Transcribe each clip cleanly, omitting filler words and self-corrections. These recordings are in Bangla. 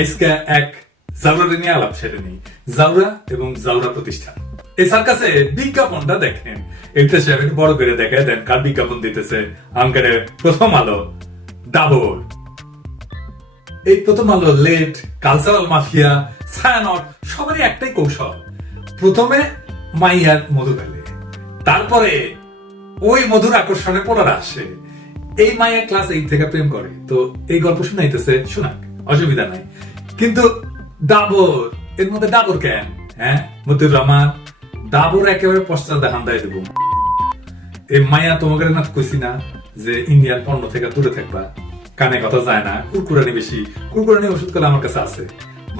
আজকে এক জাউরা নিয়ে আলাপ সেরে নেই। জাউরা এবং জাউরা প্রতিষ্ঠান এই সার্কাসে বিজ্ঞাপনটা দেখেন, একটা সাহেব একটু বড় করে দেখে দেন কার বিজ্ঞাপন দিতেছে। আঙ্কারে প্রথম আলো, ডাবর, এই প্রথম আলো, লেট, কালচারাল মাফিয়া, ছায়ানট, সবারই একটাই কৌশল। প্রথমে মাইয়ার মধু ফেলে, তারপরে ওই মধুর আকর্ষণে পড়ার আসে। এই মাইয়া ক্লাস 8 থেকে প্রেম করে, তো এই গল্প শুনাইতেছে, শোনাক, অসুবিধা নাই। কিন্তু ডাবর, এর মধ্যে ডাবর কেন? হ্যাঁ, মতিউর রহমান, ডাবর একেবারে পশ্চাৎ দেখান দেয় দেবো। এই মাইয়া তোমাকে না কইছি না যে ইন্ডিয়ান পণ্য থেকে দূরে থাকবা, কানে কথা যায় না, কুরকুরানি বেশি, কুরকুরানি ওষুধ গুলো আমার কাছে আছে।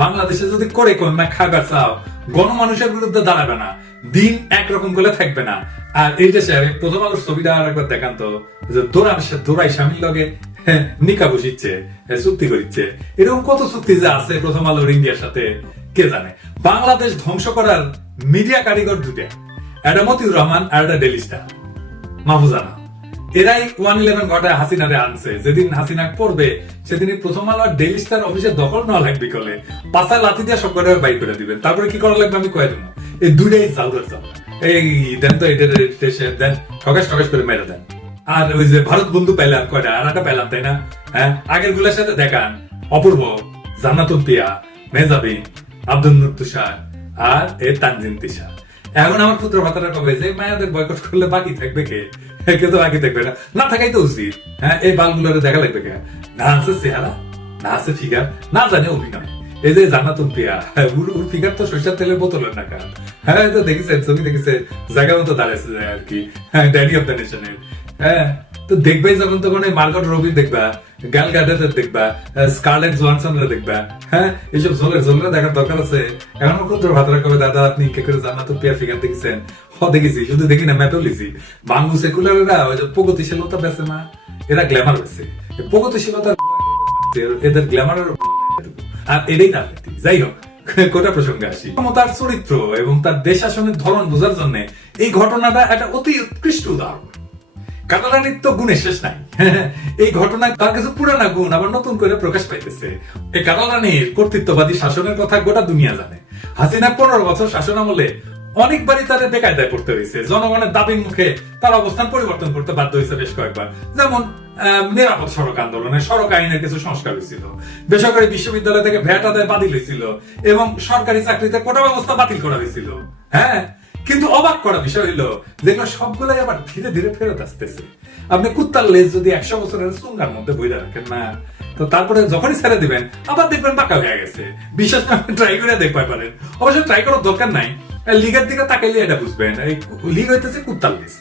বাংলাদেশে যদি করে কন্যা খাবার চাও, গণমানুষের বিরুদ্ধে দাঁড়াবে না, দিন একরকম করে থাকবে না। আর এই দেশে প্রথম আলোর ছবিটা আর একবার দেখান তো, যে দোরাই স্বামীর লগে নিকা বসিচ্ছে, চুক্তি করিচ্ছে। এরকম কত চুক্তি যে আছে প্রথম আলোর ইন্ডিয়ার সাথে কে জানে। বাংলাদেশ ধ্বংস করার মিডিয়া কারিগর দুটা, একটা মতিউর রহমান আর একটা ডেলি স্টার, মাহফুজানা। এরাই 111 ঘটায় হাসিনারে আনছে। যেদিন হাসিনা পড়বে সেদিনই প্রথম আলো আর ডেইলি স্টার অফিসে দখল নেওয়া লাগবে, কলে পাশা লাথি দিয়ে সব কটা বাইর করে দিবেন। তারপরে কি করা লাগবে আমি কয়ে দেবো। এই দুইটাই জাউরার জাউরা। এই দেন তো এটা দেন, ঠকাশ করে মেরে দেন। আর ওই যে ভারত বন্ধু পাইলাম কয়টা, আর একটা পাইলাম, তাই না? হ্যাঁ, আগের গুলার সাথে দেখান অপূর্ব, জান্নাতুল পিয়া, মেজাবিন, আব্দুল নূর তুষার আর এ তানজিন তিশা। এখন আমার পুত্র ভাতারা কবে যে মায়াদের বয়কট করলে বাকি থাকবে কে? কেউ তো বাকি থাকবে না, না থাকাই তো উচিত। হ্যাঁ, এই বালগুলোরে দেখা লাগবে কে? না আছে চেহারা, না আছে ফিগার, না জানে অভিনয়। এই যে জান্নাতুল পিয়া, ওর ফিগার তো সরিষার তেলের বোতলের না কান। হ্যাঁ, তো দেখেছেন, ছবি দেখেছে, জায়গা মতো দাঁড়াইছে আর কি। হ্যাঁ, ড্যাডি অফ দ্য নেশনের। হ্যাঁ, তো দেখবাই যখন তখন এই মার্গট রবি দেখবা, গ্যাল গ্যাডেটের দেখবা, স্কারলেট জোহানসনের দেখবা। হ্যাঁ, এইসব জোলরা দেখার দরকার আছে। এখন পুত্র ভাতারা কবে দাদা আপনি কে করে জান্নাতুল পিয়ার ফিগার দেখেছেন? দেখেছি, শুধু দেখি না, ম্যাপেও লিখি। বাংলু সেকুলারেরা ওই যে প্রগতিশীলতা বেছে না, এরা গ্ল্যামার বেছে। প্রগতিশীলতা এদের গ্ল্যামারের, আর এটাই রাজনীতি। যাই হোক, কোটা প্রসঙ্গে আসি। তার চরিত্র এবং তার দেশ শাসনের ধরন বোঝার জন্য এই ঘটনাটা একটা অতি উৎকৃষ্ট উদাহরণ। কাটারানির তো গুণের শেষ নাই। এই ঘটনায় তার কিছু পুরানা গুণ আবার নতুন করে প্রকাশ পাইতেছে। এই কাটারানির কর্তৃত্ববাদী শাসনের কথা গোটা দুনিয়া জানে। হাসিনা 15 বছর শাসন আমলে অনেকবারই তাদের বেকায়দায় পড়তে হয়েছে। জনগণের দাবির মুখে তার অবস্থান পরিবর্তন করতে বাধ্য হয়েছে বেশ কয়েকবার। যেমন নিরাপদ সড়ক আন্দোলনে সড়ক আইনের কিছু সংস্কার হয়েছিল, বেসরকারি বিশ্ববিদ্যালয় থেকে ভ্যাট আদায় বাতিল হয়েছিল, এবং সরকারি চাকরিতে কোটা ব্যবস্থা বাতিল করা হয়েছিল। হ্যাঁ, কিন্তু অবাক করা বিষয় হলো যেগুলো সবগুলাই আবার ধীরে ধীরে ফেরত আসতেছে। আপনি কুত্তার লেজ যদি 100 বছরের চুঙ্গার মধ্যে বইরা রাখেন না, তো তারপরে যখনই ছেড়ে দিবেন আবার দেখবেন পাকা হয়ে গেছে। বিশেষ ট্রাই করে দেখতে পারেন, অবশ্য ট্রাই করার দরকার নাই। লিগের দিকে তাকাইলে এটা বুঝবেন, এই লিগ হইতেছে কুত্তার লেজ।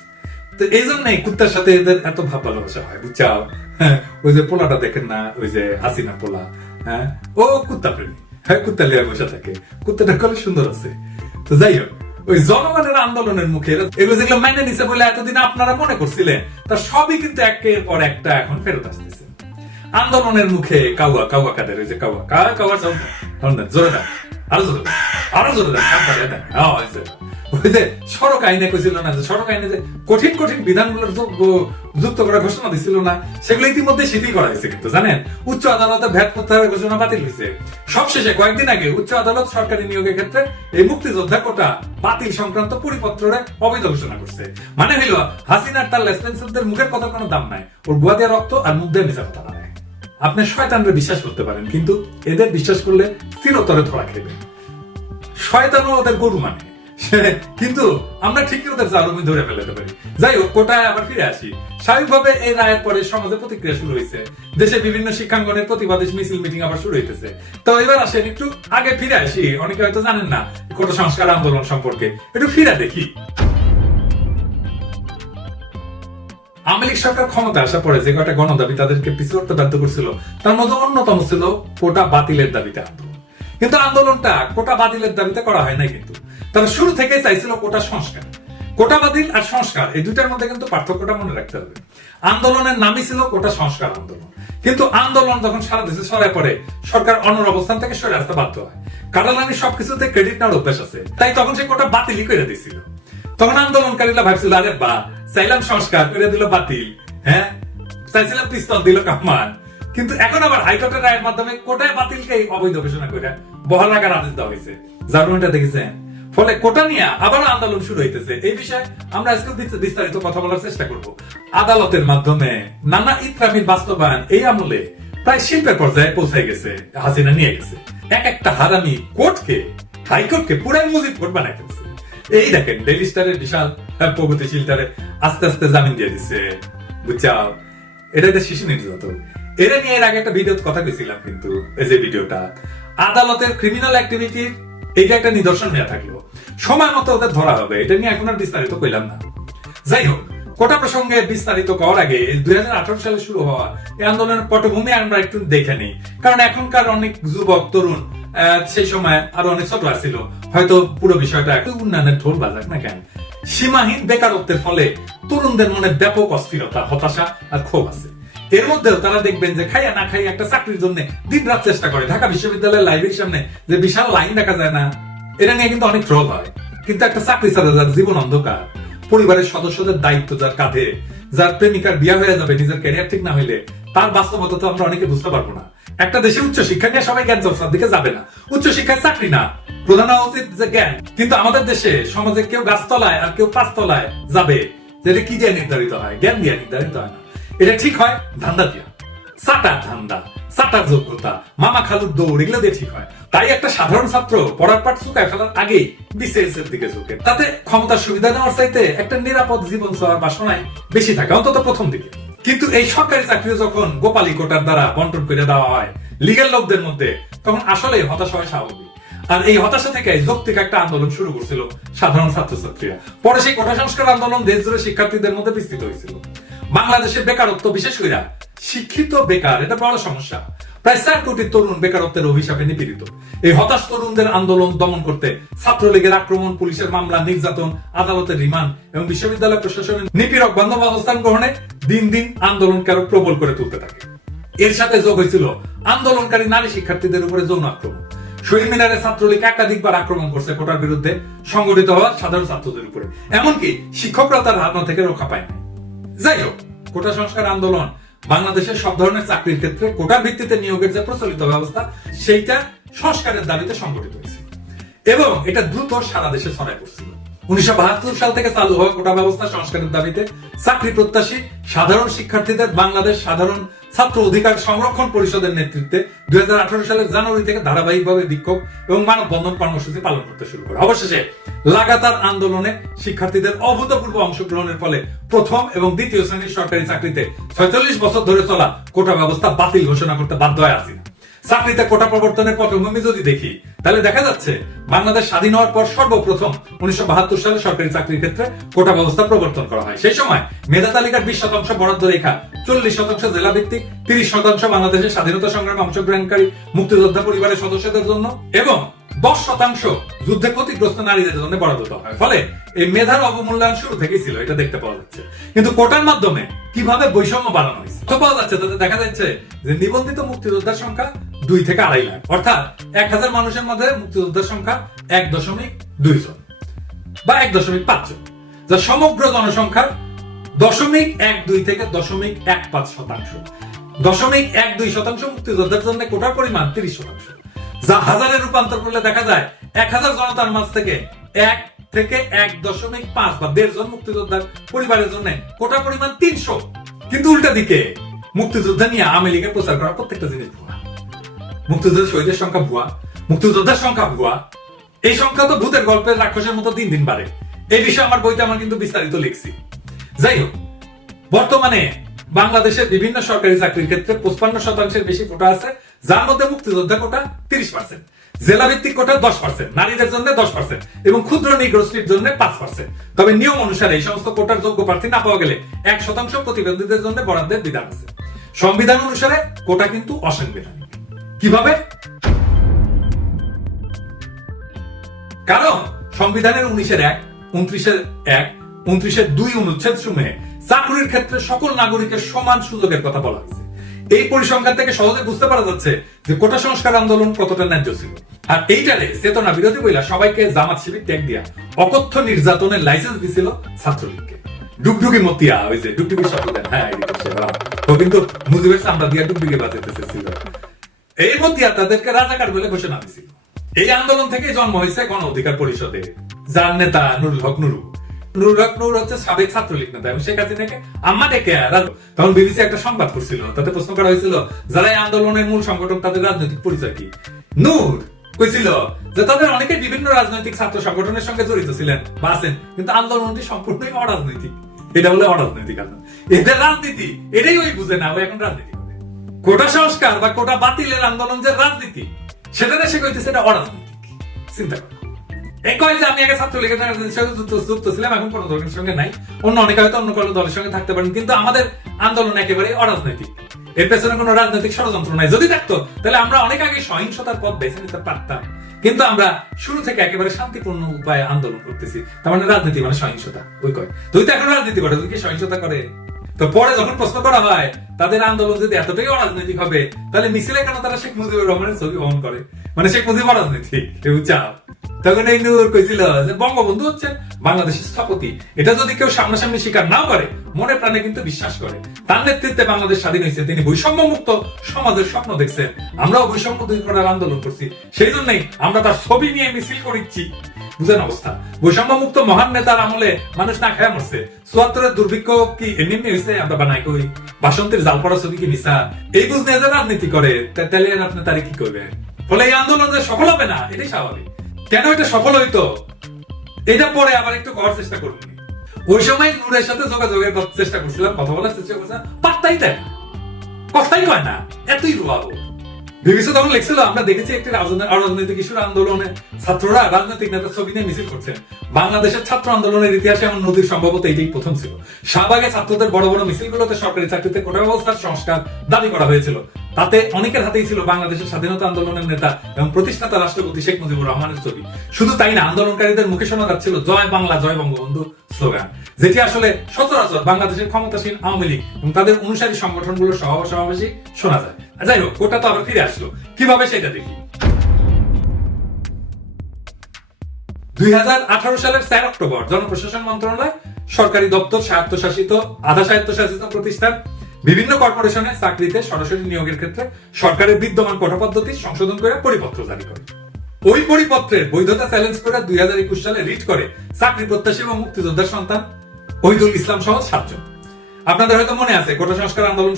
তো এই জন্যই কুত্তার সাথে এদের এত ভাব ভালোবাসা হয়, বুঝছাও? হ্যাঁ, ওই যে পোলাটা দেখেন না, ওই যে হাসিনা পোলা, হ্যাঁ, ও কুত্তা প্রেমী। হ্যাঁ, কুত্তা লিয়ে বসে থাকে, কুত্তাটা কলে সুন্দর আছে। তো যাই হোক, ওই জনগণের আন্দোলনের মুখে এগুলো যেগুলো মেনে নিছে বলে এতদিন আপনারা মনে করছিলেন, তার সবই কিন্তু একের পর একটা এখন ফেরত আসতেছে। আন্দোলনের মুখে কাউয়া কাদের, ওই যে কাউয়া জোরে দেন, আরো জোরে দেন। ওই যে সড়ক আইনে কইছিল না, যে সড়ক আইনে যে কঠিন কঠিন বিধানগুলোর যুক্ত করার ঘোষণা দিছিল না, সেগুলো ইতিমধ্যে শিথিল করা হয়েছে। কিন্তু জানেন, উচ্চ আদালতে ভ্যাট প্রত্যাহারের ঘোষণা বাতিল হয়েছে। সবশেষে কয়েকদিন আগে উচ্চ আদালত সরকারি নিয়োগের ক্ষেত্রে এই মুক্তিযোদ্ধা কোটা বাতিল সংক্রান্ত পরিপত্রে অবৈধ ঘোষণা করছে। মানে হইল হাসিনার তার লেসপেন্সারদের মুখের কথা কোনো দাম নাই, ওর গুয়া দিয়ে রক্ত আর মুখ দিয়ে মিশা কথা না। আপনি শয়তানরে বিশ্বাস করতে পারেন, কিন্তু এদের বিশ্বাস করলে চিরতরে ধরা খেবেন। শয়তানও ওদের গরু মানে, কিন্তু আমরা ঠিকই ওদের জালুমি ধরে ফেলতে পারি। যাই হোক, কোটায় আবার ফিরে আসি। স্বাভাবিকভাবে এই রায়ের পরে সমাজে প্রতিক্রিয়া শুরু হয়েছে। দেশে বিভিন্ন শিক্ষাঙ্গনের প্রতিবাদী মিছিল মিটিং আবার শুরু হইতেছে। তো এবার আসেন একটু আগে ফিরে আসি। অনেকে হয়তো জানেন না কোটা সংস্কার আন্দোলন সম্পর্কে, একটু ফিরে দেখি। আওয়ামী লীগ সরকার ক্ষমতা আসার পরে যে কয়টা গণদাবি তাদেরকে পিছু হটতে বাধ্য করছিল, তার মধ্যে অন্যতম ছিল কোটা বাতিলের দাবিতে আন্দোলন। কিন্তু আন্দোলনটা কোটা বাতিলের দাবিতে করা হয় না, কিন্তু তারা শুরু থেকে চাইছিল কোটা সংস্কার। কোটা বাতিল আর সংস্কার এই দুইটার মধ্যে কিন্তু পার্থক্যটা মনে রাখতে হবে। আন্দোলনের নামই ছিল কোটা সংস্কার আন্দোলন, কিন্তু আন্দোলন যখন সারা দেশে ছড়ায় পড়ে, সরকার অন্য অবস্থান থেকে সরে আসতে বাধ্য হয়। কাটালানি সবকিছুতে ক্রেডিট নেওয়ার অভ্যাস আছে, তাই তখন সে কোটা বাতিলই করে দিয়েছিল। তখন আন্দোলনকারীরা ভাবছিল, আরে বা চাইলাম সংস্কার করে দিল বাতিল, হ্যাঁ, চাইছিলাম পিস্তল দিল কামান। কিন্তু এখন আবার হাইকোর্টের রায়ের মাধ্যমে কোটায় বাতিলকে অবৈধ ঘোষণা করে বহাল রাখার আদেশ দেওয়া হয়েছে। জার্মানিটা দেখেছেন? ফলে কোটা নিয়ে আবার আন্দোলন শুরু হইতেছে। এই বিষয়ে আমরা আজকে বিস্তারিত কথা বলার চেষ্টা করব। আদালতের মাধ্যমে নানা ইসলামীর বাস্তবায়ন এই আমলে প্রায় শিল্পের পর্যায়ে পৌঁছায় গেছে, হাসিনা নিয়ে গেছে। এক একটা হারামি কোর্টকে, হাইকোর্টকে পুরাই মুজিব কোর্ট বানাই ফেলছে। এই দেখেন ডেইলি স্টারের বিশাল প্রগতিশীল তারে আস্তে আস্তে জামিন দিয়ে দিচ্ছে, বুঝছাও? এটা একটা শিশু নির্যাতন। এটা নিয়ে এর আগে একটা ভিডিওতে কথা কইছিলাম, কিন্তু এই যে ভিডিওটা আদালতের ক্রিমিনাল অ্যাক্টিভিটির এইটা একটা নিদর্শন নিয়ে থাকলো, সময় মতো ওদের ধরা হবে। এটা নিয়ে এখন আর বিস্তারিত কইলাম না। যাই হোক, কোটা প্রসঙ্গে বিস্তারিত করার আগে 2018 সালে শুরু হওয়া এই আন্দোলনের পটভূমি আমরা একটু দেখে নিই। কারণ এখনকার অনেক যুবক তরুণ সেই সময় আরো অনেক ছোট ছিল, হয়তো পুরো বিষয়টা একটু উন্নয়নের ঢোল বাজাক না কেন। সীমাহীন বেকারত্বের ফলে তরুণদের মনে ব্যাপক অস্থিরতা, হতাশা আর ক্ষোভ আছে। এর মধ্যেও তারা দেখবেন যে খাইয়া না খাইয়া একটা চাকরির জন্য দিন রাত চেষ্টা করে। ঢাকা বিশ্ববিদ্যালয়ের লাইব্রেরির সামনে যে বিশাল লাইন দেখা যায় না, এটা নিয়ে কিন্তু অনেক ট্রল হয়। কিন্তু একটা চাকরি ছাড়া যার জীবন অন্ধকার, পরিবারের সদস্যদের দায়িত্ব যার কাঁধে, যার প্রেমিকার বিয়ে হয়ে যাবে নিজের ক্যারিয়ার ঠিক না হইলে, তার বাস্তবতা তো আমরা অনেকে বুঝতে পারবো না। একটা দেশে উচ্চ শিক্ষা নিয়ে সবাই জ্ঞান চর্চার দিকে যাবে না। উচ্চ শিক্ষায় চাকরি না, প্রধান হওয়া উচিত যে জ্ঞান। কিন্তু আমাদের দেশে সমাজে কেউ গাছতলায় আর কেউ পাঁচতলায় যাবে, যেটা কি দিয়ে নির্ধারিত হয়? জ্ঞান দিয়ে নির্ধারিত হয় না। এটা ঠিক হয় ধান্দা দিয়া, চাটার ধান্দা, চাটার যোগ্যতা, মামা খালুর দৌড়, এগুলো দিয়ে ঠিক হয়। তাই একটা সাধারণ ছাত্র পড়ার পাঠ চুকায় ফেলার আগেই বিসিএস এর দিকে ঝুঁকে। তাতে ক্ষমতার সুবিধা নেওয়ার চাইতে একটা নিরাপদ জীবন চাওয়ার বাসনায় বেশি থাকে, অন্তত প্রথম দিকে। কিন্তু এই সরকারি চাকরি যখন গোপালী কোটার দ্বারা বন্টন করে দেওয়া হয় লিগ্যাল লোকদের মধ্যে, তখন আসলে হতাশা হয় স্বাভাবিক। আর এই হতাশা থেকে যৌক্তিক একটা আন্দোলন শুরু করছিল সাধারণ ছাত্রছাত্রীরা। পরে সেই কোটা সংস্কার আন্দোলন দেশ জুড়ে শিক্ষার্থীদের মধ্যে বিস্তৃত হয়েছিল। বাংলাদেশের বেকারত্ব, বিশেষ করে শিক্ষিত বেকার, এটা বড় সমস্যা। প্রায় 4 কোটি তরুণ বেকারত্বের অভিশাপে নিপীড়িত। এই হতাশ তরুণদের আন্দোলন দমন করতে ছাত্রলীগের আক্রমণ, পুলিশের মামলা, নির্যাতন, আদালতের রিমান্ড এবং বিশ্ববিদ্যালয় প্রশাসনের নিপীড়ক বান্ধব অবস্থান গ্রহণে দিন দিন আন্দোলনকে আরো প্রবল করে তুলতে থাকে। এর সাথে যোগ হয়েছিল আন্দোলনকারী নারী শিক্ষার্থীদের উপরে যৌন আক্রমণ। শহীদ মিনারে ছাত্রলীগ একাধিকবার আক্রমণ করছে কোটার বিরুদ্ধে সংগঠিত হওয়া সাধারণ ছাত্রদের উপরে। এমনকি শিক্ষকরা তার হাত থেকে রক্ষা পায় না। যাই হোক, কোটা সংস্কার আন্দোলন বাংলাদেশের সব ধরনের চাকরির ক্ষেত্রে কোটার ভিত্তিতে নিয়োগের যে প্রচলিত ব্যবস্থা, সেইটা সংস্কারের দাবিতে সংগঠিত হয়েছে এবং এটা দ্রুত সারা দেশে ছড়ায় পড়ছিল। 1972 সাল থেকে চালু হওয়া কোটা ব্যবস্থা সংস্কারের দাবিতে চাকরি প্রত্যাশী সাধারণ শিক্ষার্থীদের বাংলাদেশ সাধারণ ছাত্র অধিকার সংরক্ষণ পরিষদের নেতৃত্বে 2018 সালের জানুয়ারি থেকে ধারাবাহিকভাবে বিক্ষোভ এবং মানববন্ধন কর্মসূচি পালন করতে শুরু করে। অবশেষে লাগাতার আন্দোলনে শিক্ষার্থীদের অভূতপূর্ব অংশগ্রহণের ফলে প্রথম এবং দ্বিতীয় শ্রেণীর সরকারি চাকরিতে 46 বছর ধরে চলা কোটা ব্যবস্থা বাতিল ঘোষণা করতে বাধ্য হয় হাসিনা। চাকরিতে কোটা প্রবর্তনের পটভূমি যদি দেখি, তাহলে দেখা যাচ্ছে বাংলাদেশ স্বাধীন হওয়ার পর সর্বপ্রথম 1972 সালে সরকারি চাকরির ক্ষেত্রে কোটা ব্যবস্থা প্রবর্তন করা হয়। সেই সময় মেধা তালিকার 20% বরাদ্দ রেখা 40% জেলা ভিত্তিক, 30% বাংলাদেশের স্বাধীনতা সংগ্রামে অংশগ্রহণকারী মুক্তিযোদ্ধা পরিবারের সদস্যদের জন্য এবং 10% যুদ্ধে ক্ষতিগ্রস্ত নারীদের জন্য বরাদ্দ দেওয়া হয়। ফলে এই মেধার অবমূল্যায়ন শুরু থেকেই ছিল, এটা দেখতে পাওয়া যাচ্ছে। কিন্তু কোটার মাধ্যমে কিভাবে বৈষম্য বাড়ানো হয়েছে পাওয়া যাচ্ছে, তাতে দেখা যাচ্ছে যে নিবন্ধিত মুক্তিযোদ্ধার সংখ্যা 2 থেকে 2.5 লাখ, অর্থাৎ 1000 মানুষের মধ্যে মুক্তিযোদ্ধার সংখ্যা 1.2 জন বা 1.5 জন, যা সমগ্র জনসংখ্যার 0.12 থেকে 0.15%। 0.12% মুক্তিযোদ্ধার জন্য কোটার পরিমাণ 30%, যা হাজারে রূপান্তর করলে দেখা যায় 1000 জনতার মাঝ থেকে 1 থেকে 1.5 বা 1.5 জন মুক্তিযোদ্ধার পরিবারের জন্য কোটার পরিমাণ 300। কিন্তু উল্টা দিকে মুক্তিযোদ্ধা নিয়ে আওয়ামী লীগের প্রচার করা প্রত্যেকটা জিনিস ভুয়া। মুক্তিযোদ্ধা শহীদের সংখ্যা ভুয়া, মুক্তিযোদ্ধার সংখ্যা ভুয়া। এই সংখ্যা তো ভূতের গল্পের রাক্ষসের মতো দিন দিন বাড়ে। এই বিষয়ে আমার বইতে আমার কিন্তু বিস্তারিত লিখছি। যাই হোক, বর্তমানে বাংলাদেশের বিভিন্ন সরকারি চাকরির ক্ষেত্রে 55% বেশি কোটা আছে, যার মধ্যে মুক্তিযোদ্ধা কোটা 30%, জেলা ভিত্তিক কোটা 10%, নারীদের জন্য 10% এবং ক্ষুদ্র নিগোষ্ঠীর জন্য 5%। তবে নিয়ম অনুসারে এই সমস্ত কোটার যোগ্য প্রার্থী না পাওয়া গেলে 1% প্রতিবন্ধীদের জন্য বরাদ্দের বিধান আছে। সংবিধান অনুসারে কোটা কিন্তু অসাংবিধানিক। কিভাবে? কারণ সংবিধানের 19(1), 29(1), 29(2) অনুচ্ছেদ সমূহে চাকরির ক্ষেত্রে সকল নাগরিকের সমান সুযোগের কথা বলা হয়েছে। এই পরিসংখ্যান থেকে সহজে বুঝতে পারা যাচ্ছে যে কোটা সংস্কার আন্দোলন কতটা ন্যায্য ছিল। আর এইটারে চেতনা বিরোধী বইলা সবাইকে জামাত শিবির ট্যাগ দিয়া অকথ্য নির্যাতনের লাইসেন্স দিছিল ছাত্রলীগকে। ডুগডুগি মতিয়া, ওই যে ডুগডুগি শব্দ দেন, হ্যাঁ ও কিন্তু মুজিবের চামড়া দিয়ে ডুগডুগি বাজাইতেছে। এই মতিয়া তাদেরকে রাজাকার বলে ঘোষণা দিয়েছিল। এই আন্দোলন থেকে জন্ম হয়েছে গণ অধিকার পরিষদে, যার নেতা নুরুল হক নুরু। নুরুল হক নুরু হচ্ছে সাবেক ছাত্রলীগ নেতা এবং শেখ হাসিনাকে আম্মা ডেকে তখন বিবিসি একটা সংবাদ করছিল, তাতে প্রশ্ন করা হয়েছিল যারা এই আন্দোলনের মূল সংগঠক তাদের রাজনৈতিক পরিচয় কি। নূর কইছিল যে তাদের অনেকে বিভিন্ন রাজনৈতিক ছাত্র সংগঠনের সঙ্গে জড়িত ছিলেন বা আছেন, কিন্তু আন্দোলনটি সম্পূর্ণই অরাজনৈতিক। এটা বলে অরাজনৈতিক আন্দোলন, এদের রাজনীতি এটাই ওই বুঝে না, ও এখন রাজনীতি করে। কোটা সংস্কার বা কোটা বাতিলের আন্দোলন যে রাজনীতি, সেটা দেশে কইতেছে এটা অরাজনৈতিক। চিন্তা করো, এই কয় যে আমি আগে ছাত্রলীগের সাথে যুক্ত ছিলাম, এখন কোন দলের সঙ্গে নাই, অন্য অনেকে হয়তো অন্য কোনো দলের সঙ্গে থাকতে পারেন, কিন্তু আমাদের আন্দোলন একেবারে অরাজনৈতিক। এর পেছনে কোনো রাজনৈতিক ষড়যন্ত্র নাই। যদি থাকতো তাহলে আমরা অনেক আগে সহিংসতার পথ বেছে নিতে পারতাম, কিন্তু আমরা শুরু থেকে একেবারে শান্তিপূর্ণ উপায়ে আন্দোলন করতেছি। তার মানে রাজনীতি মানে সহিংসতা। ওই কয় তুই তো এখন রাজনীতি করে, তুই কি সহিংসতা করে? তো পরে যখন প্রশ্ন করা হয় তাদের আন্দোলন যদি এতটাই অরাজনৈতিক হবে, তাহলে মিছিলে কেন তারা শেখ মুজিবুর রহমানের ছবি বহন করে? মানে শেখ মুজিব অরাজনৈতিক, কেউ চাও। তখন এই নূর কইছিল যে বঙ্গবন্ধু হচ্ছে বাংলাদেশের স্থপতি, এটা যদি কেউ সামনাসামনি স্বীকার নাও করে, মনে প্রাণে কিন্তু বিশ্বাস করে। তার নেতৃত্বে বাংলাদেশ স্বাধীন হয়েছে, তিনি বৈষম্য মুক্ত সমাজের স্বপ্ন দেখছেন, আমরাও বৈষম্য দূর করার আন্দোলন করছি, সেই জন্যই আমরা তার ছবি নিয়ে মিছিল করেছি। বুঝেন অবস্থা? বৈষম্য মুক্ত মহান নেতার আমলে মানুষ না খেয়ে মরছে। ৭৪-এর দুর্ভিক্ষ কি এমনি হয়েছে? আমরা বানাই কই বাসন্তীর জাল পড়া ছবি কি মিশা? এই বুঝ নিয়ে যে রাজনীতি করে, তাহলে আপনি তারে কি করবেন? ফলে এই আন্দোলন যে সফল হবে না, এটাই স্বাভাবিক। কেন এটা সফল হইতো এটা পরে আবার একটু করার চেষ্টা করুন। ওই সময় নূরের সাথে যোগাযোগের চেষ্টা করছিলাম, কথা বলার চেষ্টা করছিলাম, পাত্তাই দেয় না, কথাই কয় না, এতই রুয়াবো। বিবিসি তখন লিখছিল, আমরা দেখেছি একটি অরাজনৈতিক ইস্যুর আন্দোলনে ছাত্ররা রাজনৈতিক নেতার ছবি নিয়ে মিছিল করছেন। বাংলাদেশের ছাত্র আন্দোলনের ইতিহাসে এমন নদীর সম্ভবত এটাই প্রথম ছিল। শাহবাগে ছাত্রদের বড় বড় মিছিলগুলোতে সরকারি চাকরিতে কোটা ব্যবস্থার সংস্কার দাবি করা হয়েছিল। তাতে অনেকের হাতেই ছিল বাংলাদেশের স্বাধীনতা আন্দোলনের নেতা এবং প্রতিষ্ঠাতা রাষ্ট্রপতি শেখ মুজিবুর রহমানের ছবি। শুধু তাই না, আন্দোলনকারীদের মুখে শোনা যাচ্ছিল জয় বাংলা জয় বঙ্গবন্ধু স্লোগান, যেটি আসলে সচরাচর বাংলাদেশের ক্ষমতাসীন আওয়ামী লীগ এবং তাদের অনুসারী সংগঠনগুলোর সমাবেশে শোনা যায়। যাই হোক, কোটা তো আবার ফিরে আসলো, কিভাবে সেটা দেখি। 2018 সালের 4 অক্টোবর জনপ্রশাসন মন্ত্রণালয় সরকারি দপ্তর, স্বায়ত্তশাসিত আধা স্বায়ত্তশাসিত প্রতিষ্ঠান, বিভিন্ন কর্পোরেশনে চাকরিতে সরাসরি নিয়োগের ক্ষেত্রে সরকারের বিদ্যমান কোটা পদ্ধতি সংশোধন করে পরিপত্র জারি করে। ওই পরিপত্রের বৈধতা চ্যালেঞ্জ করে 2021 সালে রিট করে চাকরি প্রত্যাশী এবং মুক্তিযোদ্ধার সন্তান ওহিদুল ইসলাম সহ 7 জন। আপনাদের হয়তো মনে আছে, কোটা সংস্কার আন্দোলন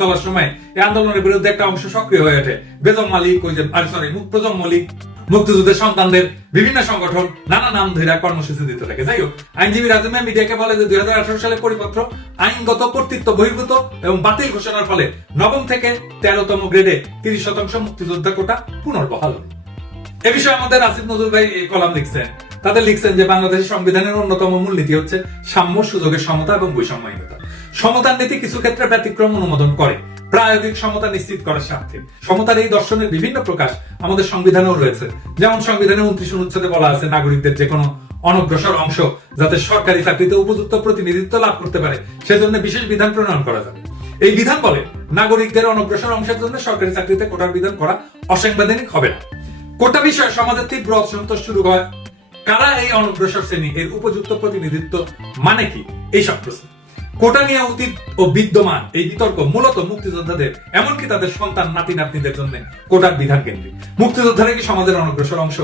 চলার সময় এই আন্দোলনের বিরুদ্ধে একটা অংশ সক্রিয় হয়ে ওঠে। বেগম মালিক, প্রজন্ম লীগ, মুক্তিযুদ্ধের সন্তানদের বিভিন্ন সংগঠন নানা নাম ধরে কর্মসূচি দিতে থাকে। যাই হোক, আইনজীবী রাজমে মিডিয়াকে বলে যে 2018 সালের পরিপত্র আইনগত কর্তৃত্ব বহির্ভূত এবং বাতিল ঘোষণার ফলে 9ম থেকে 13তম গ্রেডে 30% মুক্তিযোদ্ধা কোটা পুনর্বহাল হয়। এ বিষয়ে আমাদের আসিফ নজরুল ভাই কলাম লিখছেন। তাদের লিখছেন যে বাংলাদেশের সংবিধানের অন্যতম মূলনীতি হচ্ছে সাম্য, সুযোগের সমতা এবং বৈষম্যহীনতা। সমতার নীতি কিছু ক্ষেত্রে ব্যতিক্রম অনুমোদন করে প্রায়োগিক সমতা নিশ্চিত করার স্বার্থে। সমতার এই দর্শনের বিভিন্ন প্রকাশ আমাদের সংবিধানেও রয়েছে। যেমন সংবিধানের 29 অনুচ্ছেদে বলা আছে, নাগরিকদের যে কোনো অনগ্রসর অংশ যাতে সরকারি চাকরিতে উপযুক্ত প্রতিনিধিত্ব লাভ করতে পারে সেজন্য বিশেষ বিধান প্রণয়ন করা যাবে। এই বিধান বলে নাগরিকদের অনগ্রসর অংশের জন্য সরকারি চাকরিতে কোটার বিধান করা অসাংবিধানিক হবে না। কোটা বিষয়ে সমাজের তীব্র অসন্তোষ শুরু হয়। কারা এই অনগ্রসর শ্রেণী, এর উপযুক্ত প্রতিনিধিত্ব মানে কি, এইসব প্রশ্ন। কোটা নিয়ে অতীত ও বিদ্যমান এই বিতর্ক মূলত মুক্তিযোদ্ধাদের, এমনকি তাদের সন্তান নাতি নাতনিদের জন্য কোটার বিধান কেন্দ্রিক। মুক্তিযোদ্ধারা কি সমাজের অনগ্রসর অংশ?